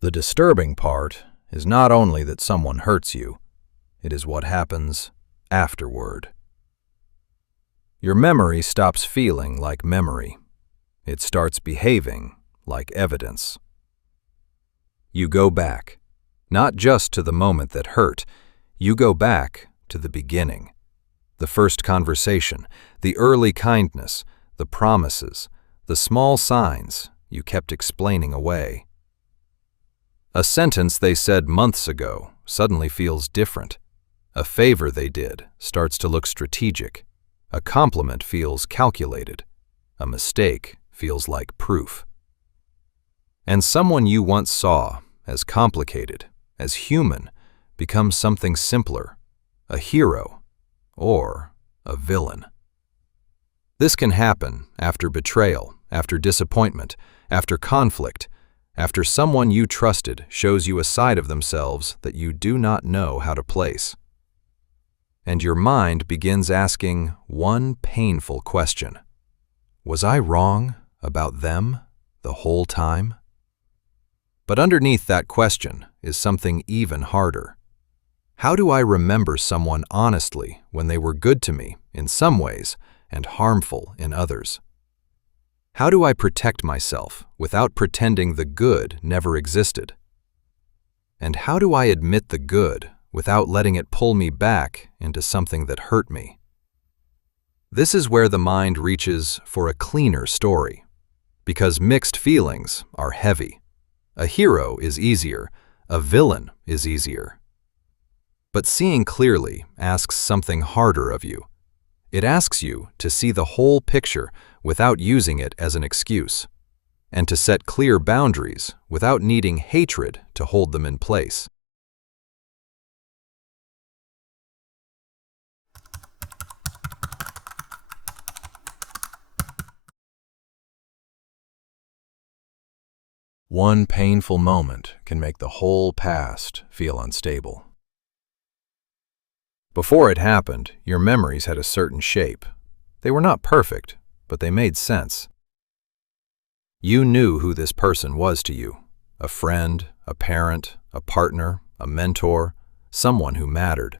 The disturbing part is not only that someone hurts you, it is what happens afterward. Your memory stops feeling like memory. It starts behaving like evidence. You go back, not just to the moment that hurt, you go back to the beginning. The first conversation, the early kindness, the promises, the small signs you kept explaining away. A sentence they said months ago suddenly feels different. A favor they did starts to look strategic. A compliment feels calculated. A mistake feels like proof. And someone you once saw as complicated, as human, becomes something simpler, a hero, or a villain. This can happen after betrayal, after disappointment, after conflict, after someone you trusted shows you a side of themselves that you do not know how to place. And your mind begins asking one painful question. Was I wrong about them the whole time? But underneath that question is something even harder. How do I remember someone honestly when they were good to me in some ways and harmful in others? How do I protect myself without pretending the good never existed? And how do I admit the good without letting it pull me back into something that hurt me? This is where the mind reaches for a cleaner story, because mixed feelings are heavy. A hero is easier, a villain is easier. But seeing clearly asks something harder of you. It asks you to see the whole picture without using it as an excuse, and to set clear boundaries without needing hatred to hold them in place. One painful moment can make the whole past feel unstable. Before it happened, your memories had a certain shape. They were not perfect, but they made sense. You knew who this person was to you: a friend, a parent, a partner, a mentor, someone who mattered,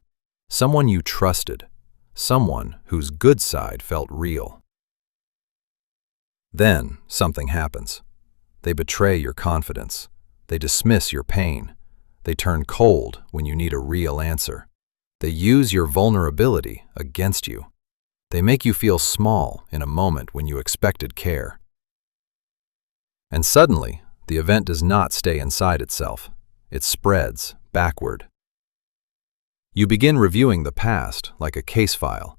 someone you trusted, someone whose good side felt real. Then something happens. They betray your confidence. They dismiss your pain. They turn cold when you need a real answer. They use your vulnerability against you. They make you feel small in a moment when you expected care. And suddenly, the event does not stay inside itself. It spreads backward. You begin reviewing the past like a case file.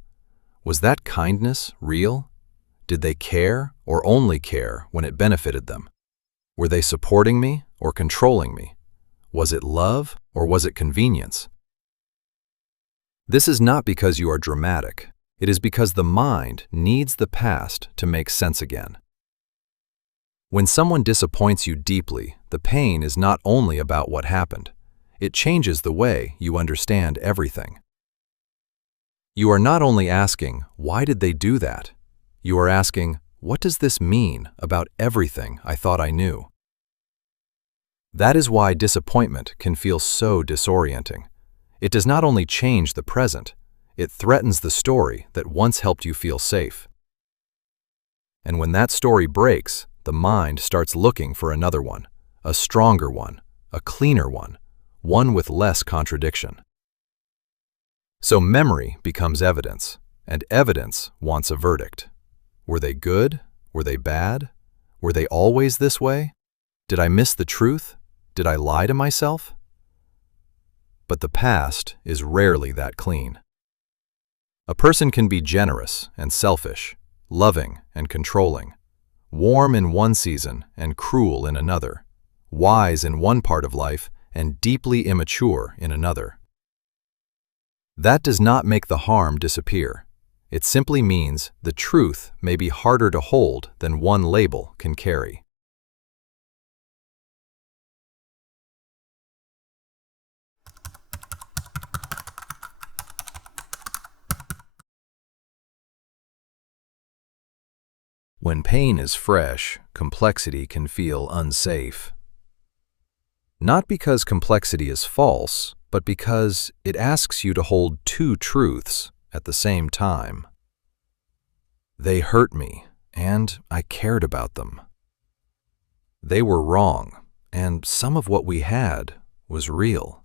Was that kindness real? Did they care or only care when it benefited them? Were they supporting me or controlling me? Was it love or was it convenience? This is not because you are dramatic. It is because the mind needs the past to make sense again. When someone disappoints you deeply, the pain is not only about what happened. It changes the way you understand everything. You are not only asking, why did they do that? You are asking, what does this mean about everything I thought I knew? That is why disappointment can feel so disorienting. It does not only change the present, it threatens the story that once helped you feel safe. And when that story breaks, the mind starts looking for another one, a stronger one, a cleaner one with less contradiction. So memory becomes evidence, and evidence wants a verdict. Were they good? Were they bad? Were they always this way? Did I miss the truth? Did I lie to myself? But the past is rarely that clean. A person can be generous and selfish, loving and controlling, warm in one season and cruel in another, wise in one part of life and deeply immature in another. That does not make the harm disappear. It simply means the truth may be harder to hold than one label can carry. When pain is fresh, complexity can feel unsafe. Not because complexity is false, but because it asks you to hold two truths at the same time. They hurt me, and I cared about them. They were wrong, and some of what we had was real.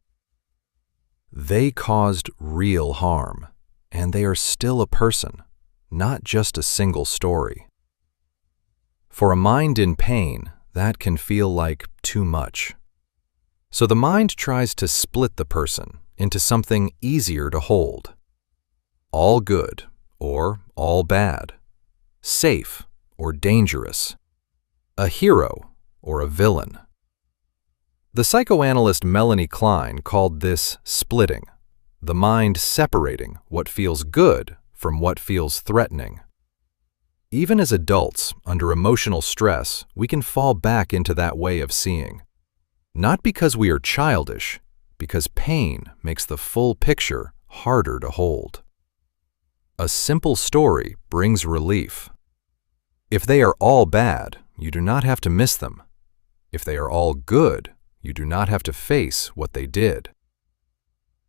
They caused real harm, and they are still a person, not just a single story. For a mind in pain, that can feel like too much. So the mind tries to split the person into something easier to hold. All good or all bad. Safe or dangerous. A hero or a villain. The psychoanalyst Melanie Klein called this splitting, the mind separating what feels good from what feels threatening. Even as adults, under emotional stress, we can fall back into that way of seeing. Not because we are childish, because pain makes the full picture harder to hold. A simple story brings relief. If they are all bad, you do not have to miss them. If they are all good, you do not have to face what they did.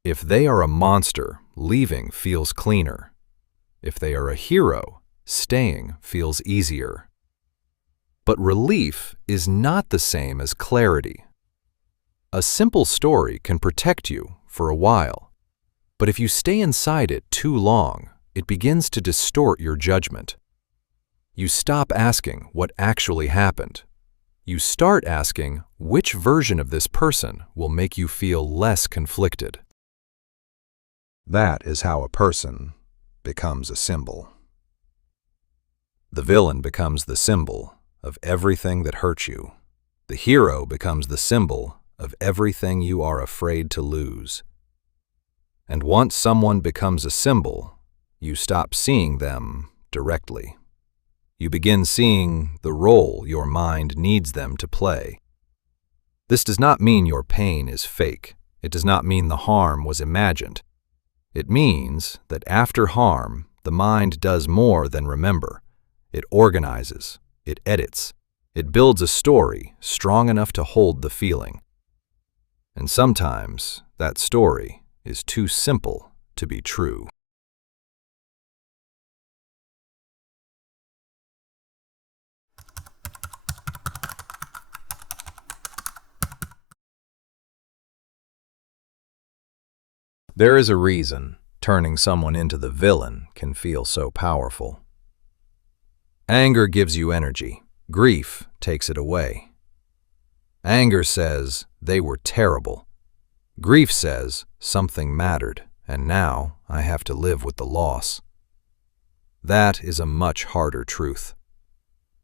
If they are a monster, leaving feels cleaner. If they are a hero, staying feels easier. But relief is not the same as clarity. A simple story can protect you for a while, but if you stay inside it too long, it begins to distort your judgment. You stop asking what actually happened. You start asking which version of this person will make you feel less conflicted. That is how a person becomes a symbol. The villain becomes the symbol of everything that hurts you. The hero becomes the symbol of everything you are afraid to lose. And once someone becomes a symbol, you stop seeing them directly. You begin seeing the role your mind needs them to play. This does not mean your pain is fake. It does not mean the harm was imagined. It means that after harm, the mind does more than remember. It organizes, it edits, it builds a story strong enough to hold the feeling. And sometimes that story is too simple to be true. There is a reason turning someone into the villain can feel so powerful. Anger gives you energy. Grief takes it away. Anger says they were terrible. Grief says something mattered, and now I have to live with the loss. That is a much harder truth.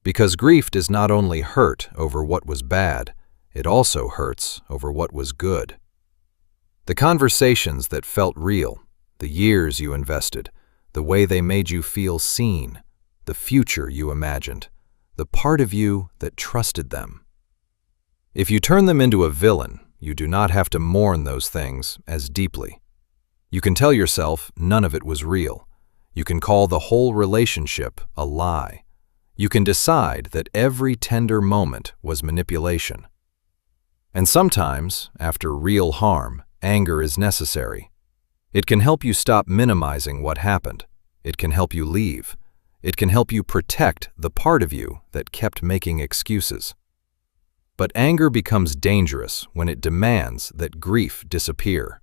Because grief does not only hurt over what was bad, it also hurts over what was good. The conversations that felt real, the years you invested, the way they made you feel seen, the future you imagined, the part of you that trusted them. If you turn them into a villain, you do not have to mourn those things as deeply. You can tell yourself none of it was real. You can call the whole relationship a lie. You can decide that every tender moment was manipulation. And sometimes, after real harm, anger is necessary. It can help you stop minimizing what happened. It can help you leave. It can help you protect the part of you that kept making excuses. But anger becomes dangerous when it demands that grief disappear.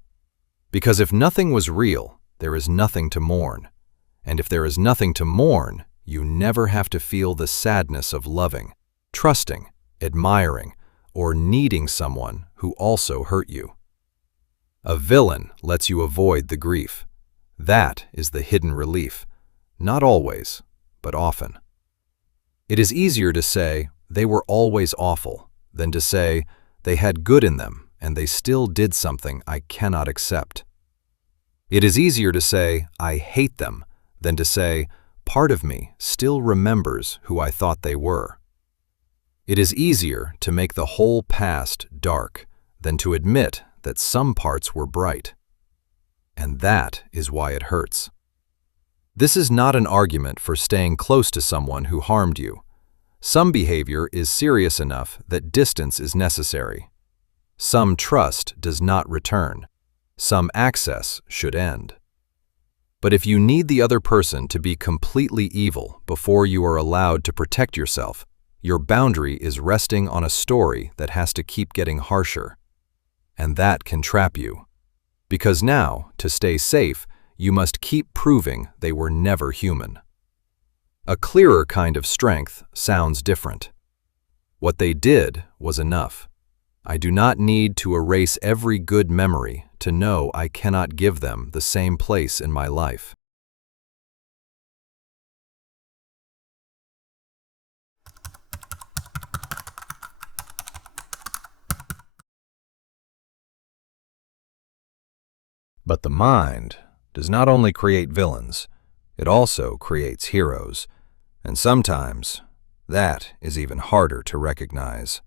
Because if nothing was real, there is nothing to mourn. And if there is nothing to mourn, you never have to feel the sadness of loving, trusting, admiring, or needing someone who also hurt you. A villain lets you avoid the grief. That is the hidden relief. Not always, but often. It is easier to say, they were always awful, than to say, they had good in them and they still did something I cannot accept. It is easier to say, I hate them, than to say, part of me still remembers who I thought they were. It is easier to make the whole past dark than to admit that some parts were bright. And that is why it hurts. This is not an argument for staying close to someone who harmed you. Some behavior is serious enough that distance is necessary. Some trust does not return. Some access should end. But if you need the other person to be completely evil before you are allowed to protect yourself, your boundary is resting on a story that has to keep getting harsher. And that can trap you. Because now, to stay safe, you must keep proving they were never human. A clearer kind of strength sounds different. What they did was enough. I do not need to erase every good memory to know I cannot give them the same place in my life. But the mind does not only create villains, it also creates heroes, and sometimes that is even harder to recognize.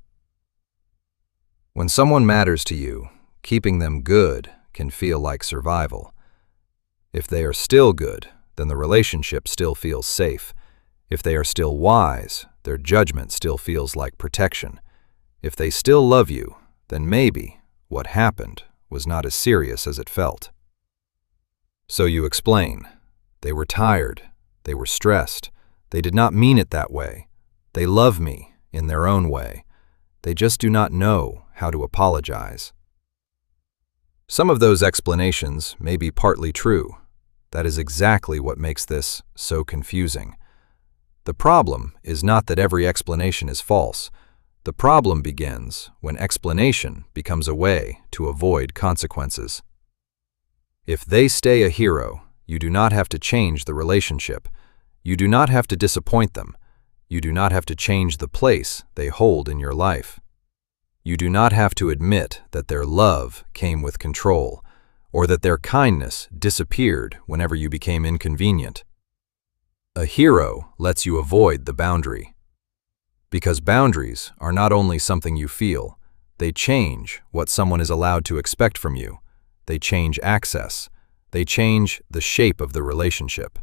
When someone matters to you, keeping them good can feel like survival. If they are still good, then the relationship still feels safe. If they are still wise, their judgment still feels like protection. If they still love you, then maybe what happened was not as serious as it felt. So you explain. They were tired. They were stressed. They did not mean it that way. They love me in their own way. They just do not know how to apologize. Some of those explanations may be partly true. That is exactly what makes this so confusing. The problem is not that every explanation is false. The problem begins when explanation becomes a way to avoid consequences. If they stay a hero, you do not have to change the relationship. You do not have to disappoint them. You do not have to change the place they hold in your life. You do not have to admit that their love came with control, or that their kindness disappeared whenever you became inconvenient. A hero lets you avoid the boundary. Because boundaries are not only something you feel, they change what someone is allowed to expect from you. They change access. They change the shape of the relationship.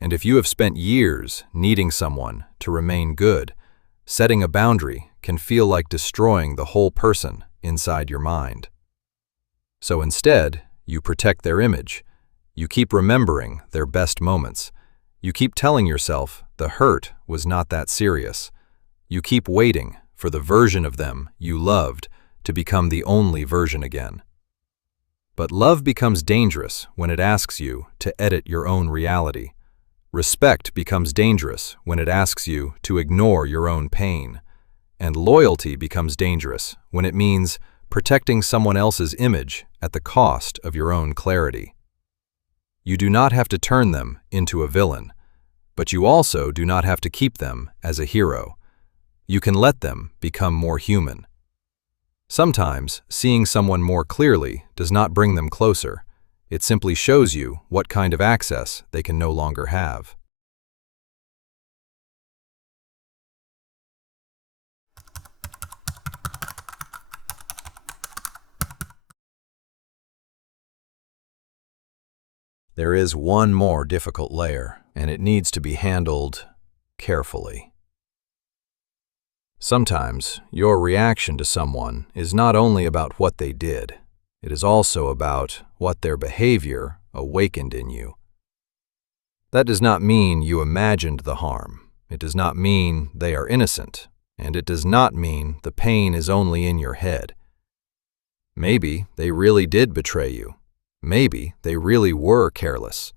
And if you have spent years needing someone to remain good, setting a boundary can feel like destroying the whole person inside your mind. So instead, you protect their image. You keep remembering their best moments. You keep telling yourself the hurt was not that serious. You keep waiting for the version of them you loved to become the only version again. But love becomes dangerous when it asks you to edit your own reality. Respect becomes dangerous when it asks you to ignore your own pain. And loyalty becomes dangerous when it means protecting someone else's image at the cost of your own clarity. You do not have to turn them into a villain, but you also do not have to keep them as a hero. You can let them become more human. Sometimes, seeing someone more clearly does not bring them closer. It simply shows you what kind of access they can no longer have. There is one more difficult layer, and it needs to be handled carefully. Sometimes, your reaction to someone is not only about what they did, it is also about what their behavior awakened in you. That does not mean you imagined the harm. It does not mean they are innocent, and it does not mean the pain is only in your head. Maybe they really did betray you. Maybe they really were careless.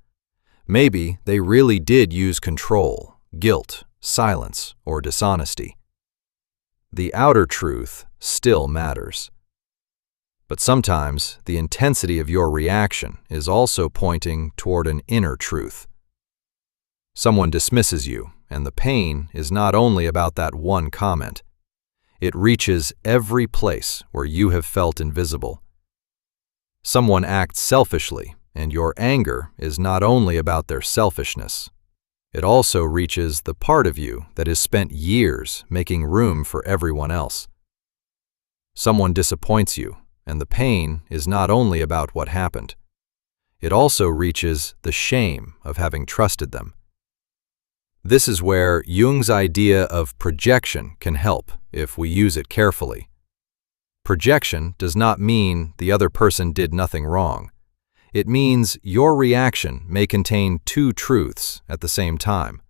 Maybe they really did use control, guilt, silence, or dishonesty. The outer truth still matters. But sometimes the intensity of your reaction is also pointing toward an inner truth. Someone dismisses you, and the pain is not only about that one comment. It reaches every place where you have felt invisible. Someone acts selfishly, and your anger is not only about their selfishness. It also reaches the part of you that has spent years making room for everyone else. Someone disappoints you, and the pain is not only about what happened. It also reaches the shame of having trusted them. This is where Jung's idea of projection can help if we use it carefully. Projection does not mean the other person did nothing wrong. It means your reaction may contain two truths at the same time: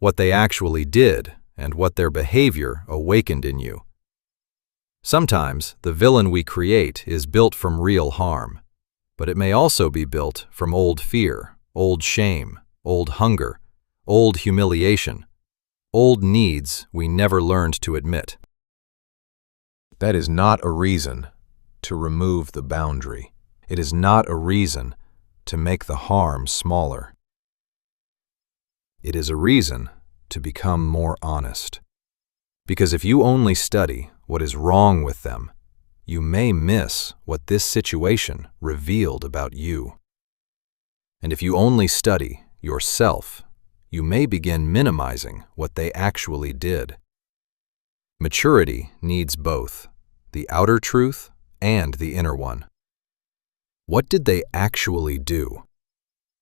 what they actually did and what their behavior awakened in you. Sometimes the villain we create is built from real harm, but it may also be built from old fear, old shame, old hunger, old humiliation, old needs we never learned to admit. That is not a reason to remove the boundary. It is not a reason to make the harm smaller. It is a reason to become more honest. Because if you only study what is wrong with them, you may miss what this situation revealed about you. And if you only study yourself, you may begin minimizing what they actually did. Maturity needs both, the outer truth and the inner one. What did they actually do?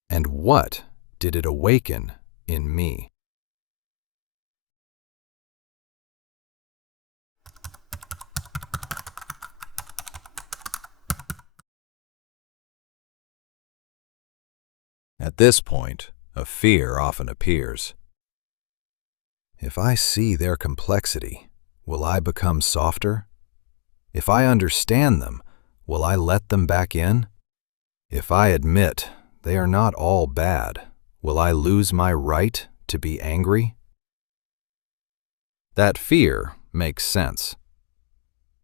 And what did it awaken in me? At this point, a fear often appears. If I see their complexity, will I become softer? If I understand them, will I let them back in? If I admit they are not all bad, will I lose my right to be angry? That fear makes sense.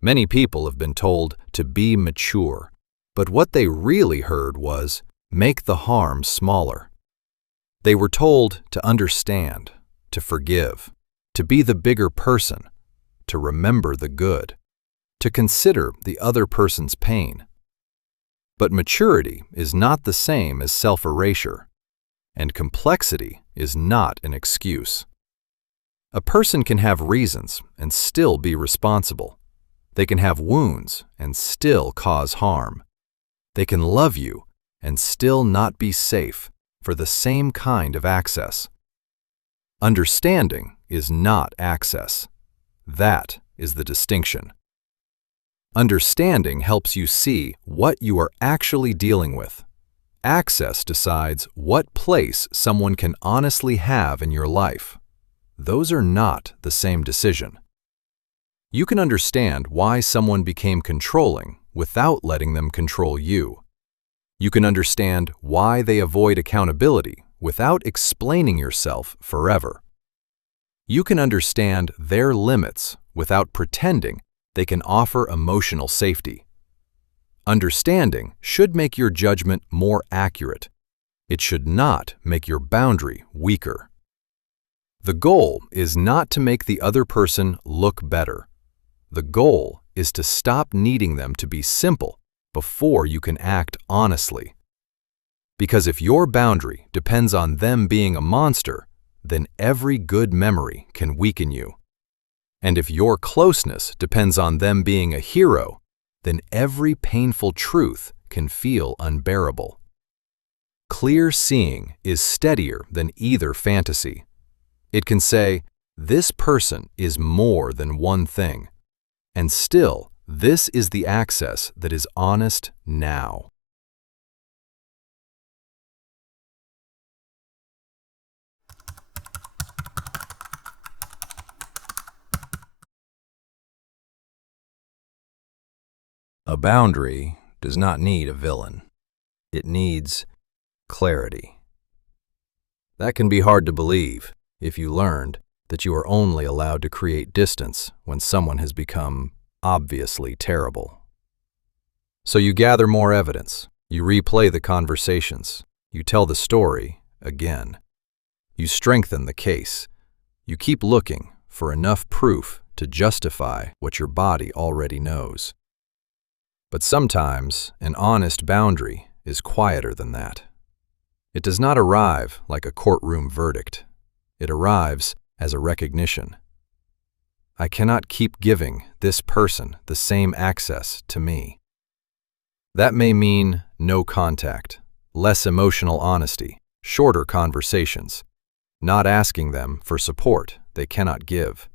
Many people have been told to be mature, but what they really heard was, make the harm smaller. They were told to understand, to forgive, to be the bigger person, to remember the good, to consider the other person's pain. But maturity is not the same as self-erasure, and complexity is not an excuse. A person can have reasons and still be responsible. They can have wounds and still cause harm. They can love you and still not be safe for the same kind of access. Understanding is not access. That is the distinction. Understanding helps you see what you are actually dealing with. Access decides what place someone can honestly have in your life. Those are not the same decision. You can understand why someone became controlling without letting them control you. You can understand why they avoid accountability without explaining yourself forever. You can understand their limits without pretending they can offer emotional safety. Understanding should make your judgment more accurate. It should not make your boundary weaker. The goal is not to make the other person look better. The goal is to stop needing them to be simple before you can act honestly. Because if your boundary depends on them being a monster, then every good memory can weaken you. And if your closeness depends on them being a hero, then every painful truth can feel unbearable. Clear seeing is steadier than either fantasy. It can say, this person is more than one thing, and still, this is the access that is honest now. A boundary does not need a villain. It needs clarity. That can be hard to believe if you learned that you are only allowed to create distance when someone has become obviously terrible. So you gather more evidence, you replay the conversations, you tell the story again. You strengthen the case. You keep looking for enough proof to justify what your body already knows. But sometimes an honest boundary is quieter than that. It does not arrive like a courtroom verdict. It arrives as a recognition. I cannot keep giving this person the same access to me. That may mean no contact, less emotional honesty, shorter conversations, not asking them for support they cannot give.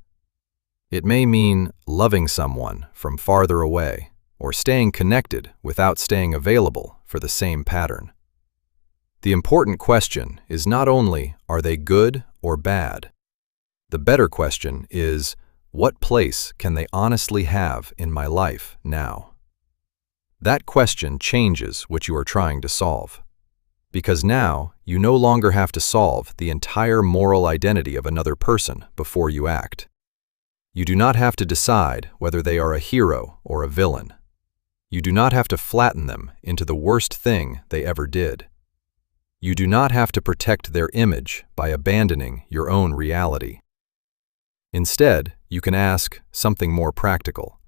It may mean loving someone from farther away, or staying connected without staying available for the same pattern. The important question is not only, are they good or bad? The better question is, what place can they honestly have in my life now? That question changes what you are trying to solve. Because now, you no longer have to solve the entire moral identity of another person before you act. You do not have to decide whether they are a hero or a villain. You do not have to flatten them into the worst thing they ever did. You do not have to protect their image by abandoning your own reality. Instead, you can ask something more practical.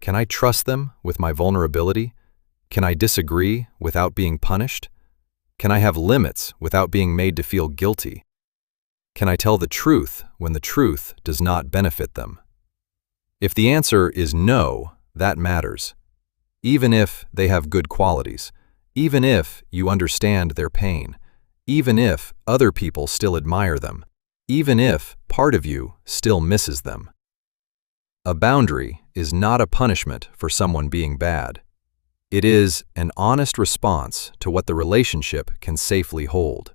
Can I trust them with my vulnerability? Can I disagree without being punished? Can I have limits without being made to feel guilty? Can I tell the truth when the truth does not benefit them? If the answer is no, that matters. Even if they have good qualities, even if you understand their pain, even if other people still admire them, even if part of you still misses them. A boundary is not a punishment for someone being bad. It is an honest response to what the relationship can safely hold.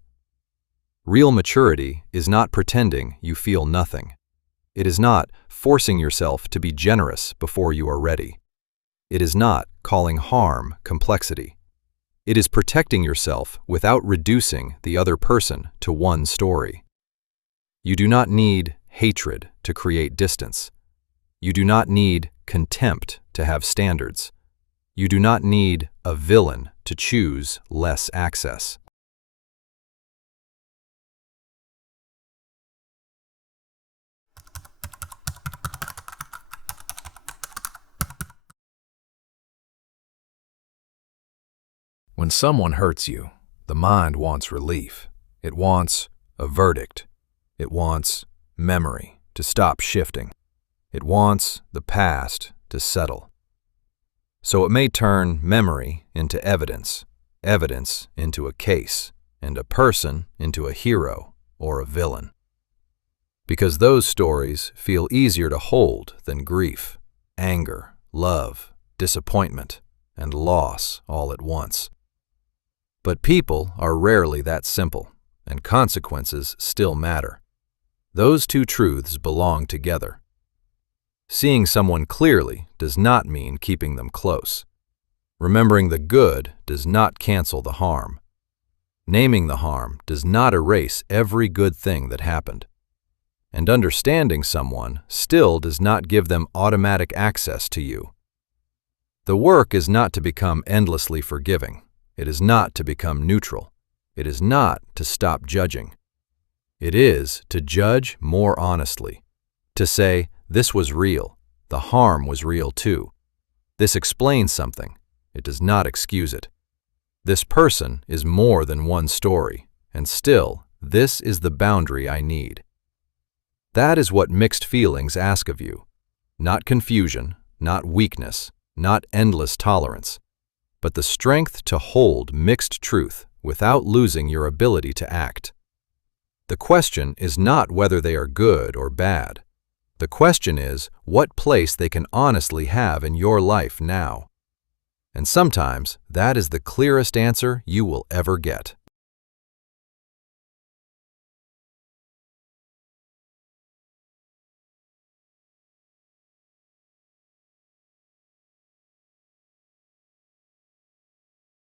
Real maturity is not pretending you feel nothing. It is not forcing yourself to be generous before you are ready. It is not calling harm complexity. It is protecting yourself without reducing the other person to one story. You do not need hatred to create distance. You do not need contempt to have standards. You do not need a villain to choose less access. When someone hurts you, the mind wants relief. It wants a verdict. It wants memory to stop shifting. It wants the past to settle. So it may turn memory into evidence, evidence into a case, and a person into a hero or a villain. Because those stories feel easier to hold than grief, anger, love, disappointment, and loss all at once. But people are rarely that simple, and consequences still matter. Those two truths belong together. Seeing someone clearly does not mean keeping them close. Remembering the good does not cancel the harm. Naming the harm does not erase every good thing that happened. And understanding someone still does not give them automatic access to you. The work is not to become endlessly forgiving. It is not to become neutral. It is not to stop judging. It is to judge more honestly. To say, this was real. The harm was real too. This explains something. It does not excuse it. This person is more than one story, and still, this is the boundary I need. That is what mixed feelings ask of you. Not confusion, not weakness, not endless tolerance, but the strength to hold mixed truth without losing your ability to act. The question is not whether they are good or bad. The question is what place they can honestly have in your life now. And sometimes that is the clearest answer you will ever get.